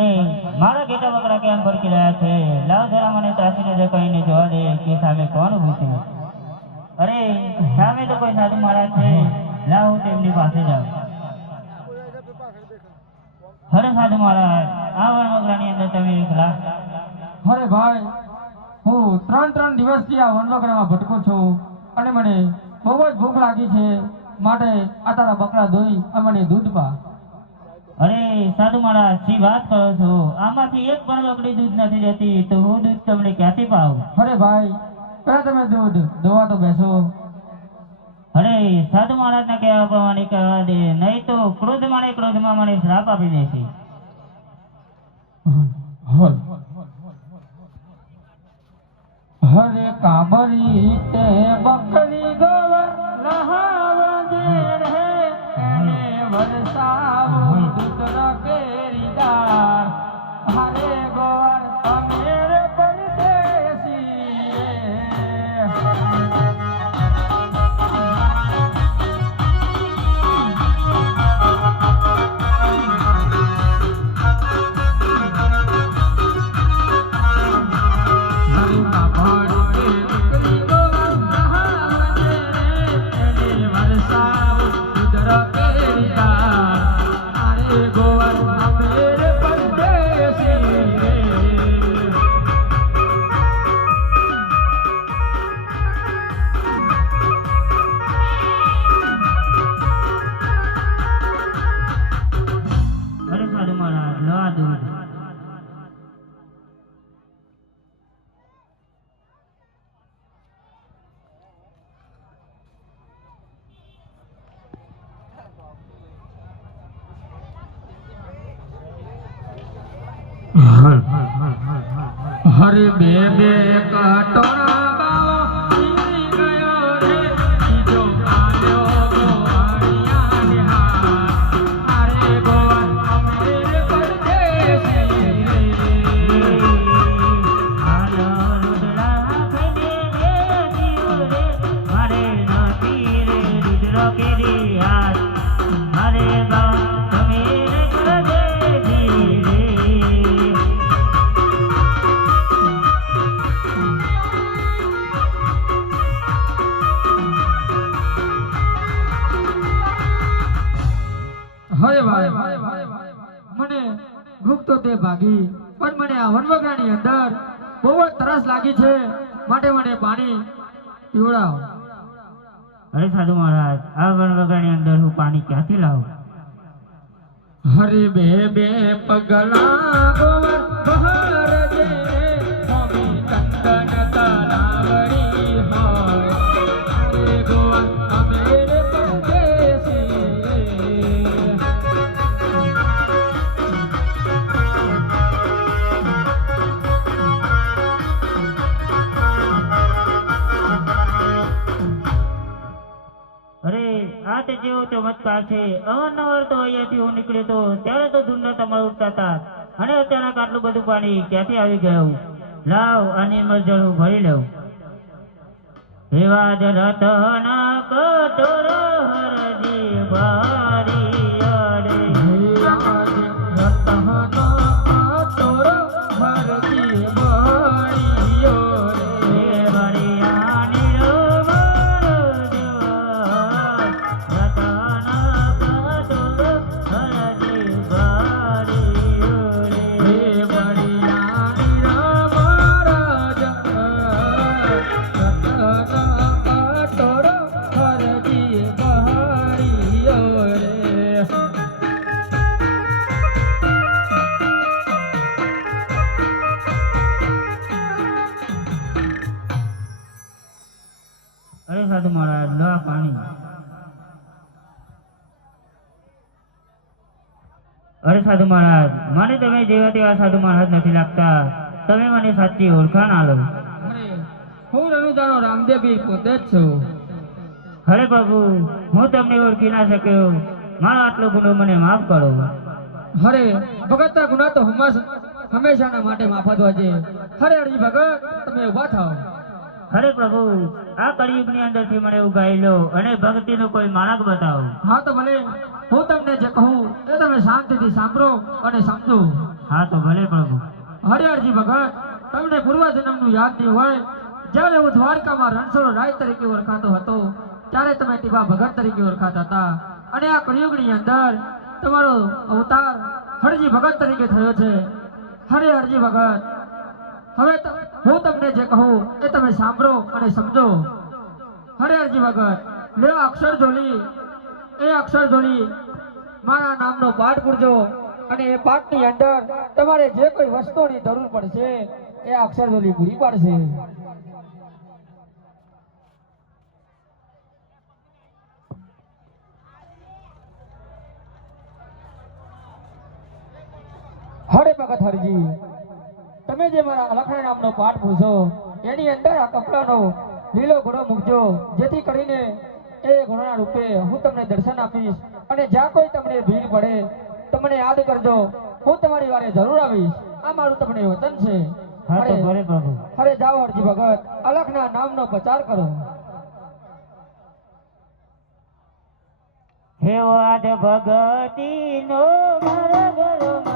અરે મારા ગેટા બકરા કેમ ભરકી રહ્યા છે? લાવ જરા મને ત્રાસીને જે કહીને જોવા દે કે સામે કોણ ઊભું છે. અરે સામે તો કોઈ સાધુ મહારાજ છે, લાવ હું તેમની પાસે જાઉં. અરે સાધુ મહારાજ, આ વનવગડાની અંદર તમે એકલા? અરે ભાઈ, હું ત્રણ દિવસથી આ વનવગડામાં ભટકું છું અને મને બહુ જ ભૂખ લાગી છે, માટે આ તારા બકરા ધોઈ અને મને દૂધ પા. અરે સાધુ મહારાજ, શી વાત કરો છો? આમાંથી એક પણ બકરી દૂધ નથી દેતી, તો હું દૂધ તમને ક્યાંથી પાઉં? અરે ભાઈ, પહેલા તમે દૂધ દોવા તો બેસો. અરે સાધુ મહારાજને કહેવા પ્રમાણે કરવા દે, નહીં તો ક્રોધમાં મને શ્રાપ આપી દેશે. હરે કાબરી તે બકરી ગોવા લહાવજે રે, એને વરસાવ દૂધ કેરીદાર. હરે ગોર અમેર પરદેશી. હરે બે બે કટોરા બાવો પીરી ગયો રે, બીજો કાલ્યો ગોવાળિયા ને હાથ. અરે ગોવાળ અમેર પરદેશી રે. હાલો રુદ્રા ખડે રે જીવ રે, મારે નથી રે રુદ્ર કેરી હાથ. મારે બા તમે કરે જી રે. હરે ભાઈ, મને ભૂખ તો તે ભાગી, પણ મને આ વનવગડાની અંદર બહુ જ તરસ લાગી છે, માટે મને પાણી પીવડાવો. અરે સાધુ મહારાજ, આ વનવગડાની અંદર હું પાણી ક્યાંથી લાવું? હરે બે બે પગલા ગોવર બહાર જે સ્વામી ચંદન તલાવડી હોય. હરે ગોવર અમેર પરદેશી. અરે આ તે જેવો ચમત્કાર છે. અવારનવાર તો અહીંયાથી હું નીકળ્યો તો ત્યારે તો ધૂળના તમારા ઉઠતા હતા, અને અચાનક આટલું બધું પાણી ક્યાંથી આવી ગયું? લાવ આની અંદર જળ હું ભરી લઉં. એવા જ રતના કટોરો હરજી ભારી અરે. અરે સાધુ મહારાજ, લો આ પાણી. અરે સાધુ મહારાજ, મને તમે જેવા તેવા સાધુ મહારાજ નથી લાગતા. તમે મને સાચી ઓળખાણ આલો. હું રણુદાનો રામદેવપીર પોતે જ છું. અરે પ્રભુ, હું તમને ઓળખી ના શક્યો. મારો આટલો ગુનો મને માફ કરો. હરે ભગતના ગુના તો હંમેશાના માટે માફ જ હોય છે. હરે હરી ભગત, તમે ઉભા થાઓ. અરે પ્રભુ, આ કળિયુગની અંદરથી મને ઉગાઈ લો અને ભક્તિનો કોઈ માર્ગ બતાવો. હા તો ભલે, હું તમને જે કહું એ તમે શાંતિથી સાંભળો અને સમજો. હા તો ભલે પ્રભુ. હરિહરજી ભગત, તમને પૂર્વજન્મનું યાદ નહીં હોય, જ્યારે હું દ્વારકામાં રણછોડ રાય તરીકે ઓળખાતો હતો ત્યારે તમે ટીબા ભગત તરીકે ઓળખાતા હતા, અને આ કળિયુગની અંદર તમારો અવતાર હરજી ભગત તરીકે થયો છે. હરિહરજી ભગત, હવે હું તમને જે કહું એ તમે સાંભળો અને સમજો. હરિહરજી ભગત, લે અક્ષર ઝોલી, એ અક્ષર ઝોલી મારા નામનો પાઠ પૂરજો, અને એ પાઠની અંદર તમારે જે કોઈ વસ્તુની જરૂર પડશે એ અક્ષર ઝોલી પૂરી પાડશે. હરે ભગત હરજી, તમે જે મારા અલખના નામનો પાઠ પૂછો એની અંદર આ કપડાનો લીલો ઘોડો મૂકજો, જેથી કરીને એ ઘોડાના રૂપે હું તમને દર્શન આપીશ, અને જ્યાં કોઈ તમને ભીડ પડે તો મને યાદ કરજો, હું તમારી વારે જરૂર આવીશ. આ મારું તમને વચન છે. હા તો ભલે પ્રભુ. અરે જાઓ હરજી ભગત, અલખના નામનો પ્રચાર કરો. હે વાદ ભગતી નો મારા ઘરમાં